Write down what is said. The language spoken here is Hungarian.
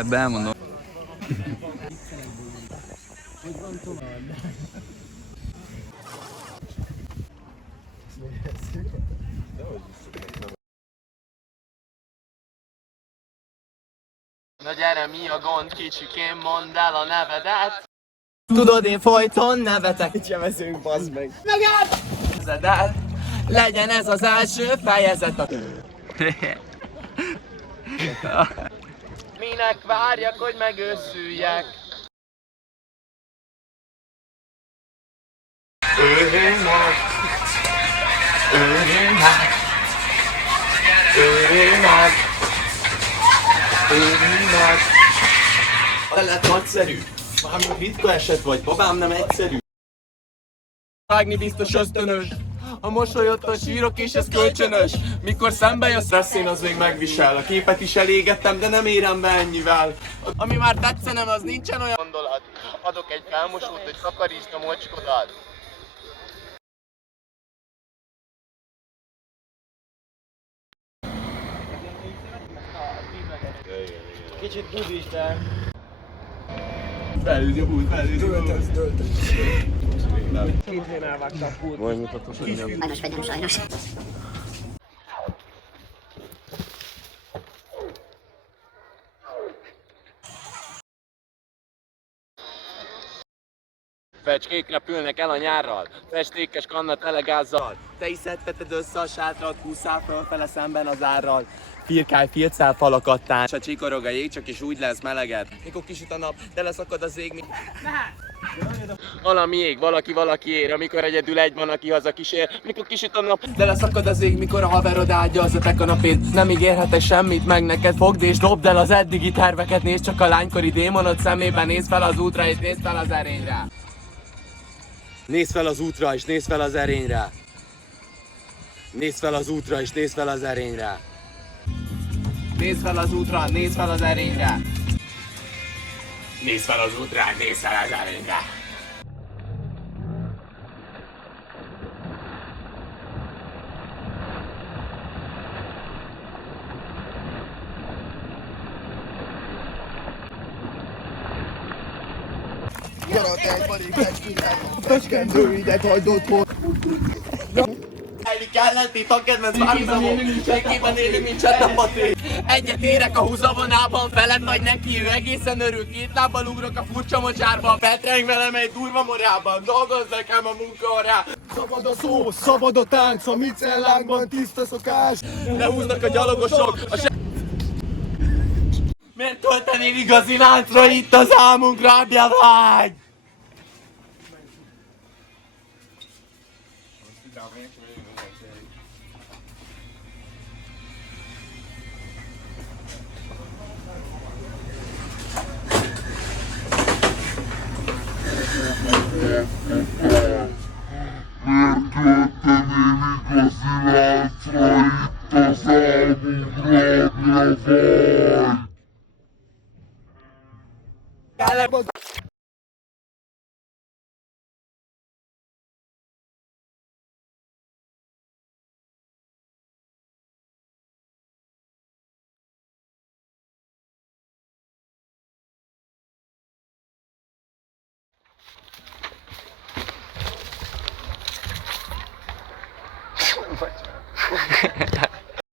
Ebbe elmondom. Na gyere, mi a gond, kicsikém, mondd el a nevedet. Tudod, én folyton nevetek. Itt sem veszünk, bazd meg. Megállt! Legyen ez az első fejezet a... Minek várjak, hogy megőszüljek? Örülj meg! Örülj meg! Örülj meg! Örülj meg! Le lett nagyszerű! Valami ritka eset vagy, babám nem egyszerű. Vágni biztos ösztönös. A mosolyottól sírok és ez kölcsönös. Mikor szembe jössz, reszén az még megvisel. A képet is elégettem, de nem érem be ennyivel. Ami már tetszenem, az nincsen olyan gondolat. Adok egy felmosót, hogy takarítsd a mocskodat. Kicsit budis, de... Felüldj a búd, felüldj a búd. Töltöz. Kintén elvágta a búd. Majd mutatom, hogy nem. Sajnos vagy nem sajnos. Fecskék repülnek el a nyárral, festékes kanna tele gázzal. Te is szedteted össze a sátrat, húszál fölfele szemben az árral. Firkálj filccel falakattán, s a csikorog a jég, csak is úgy lesz meleged. Mikor kisüt a nap, de leszakad az ég. Valami ég, valaki ér, amikor egyedül egy van, aki haza kísér. Mikor kisüt a nap, de leszakad az ég, mikor a haverod áldja az a te kanapét. Nem ígérhetek semmit meg neked, fogd és dobd el az eddigi terveket. Nézd csak a lánykori démonod szemében, nézd fel az útra és nézd fel az erényre. Nézd fel az útra és nézd fel az erényre. Nézd fel az útra és nézd fel az erényre. Nézd fel az útra, nézd fel az erényre. Nézd fel az útra, nézd fel az erényre. Gyere, egy fecskendő idet hagyd otthon. Egyik ellentét a kedvenc párhuzamom, senkiben élő, mint csetapati. Egyet érek a húzavonában, feled vagy neki, ő egészen örül. Két lábbal ugrok a furcsa mocsárba, feltreng velem egy durva morában, dolgozz nekem a munkaórá. Szabad a szó, szabad a tánc, a mi cellánkban tiszta szokás. Lehúznak a gyalogosok, Miért töltenél igazi láncra itt az álmunk rabja vagy? Vagy.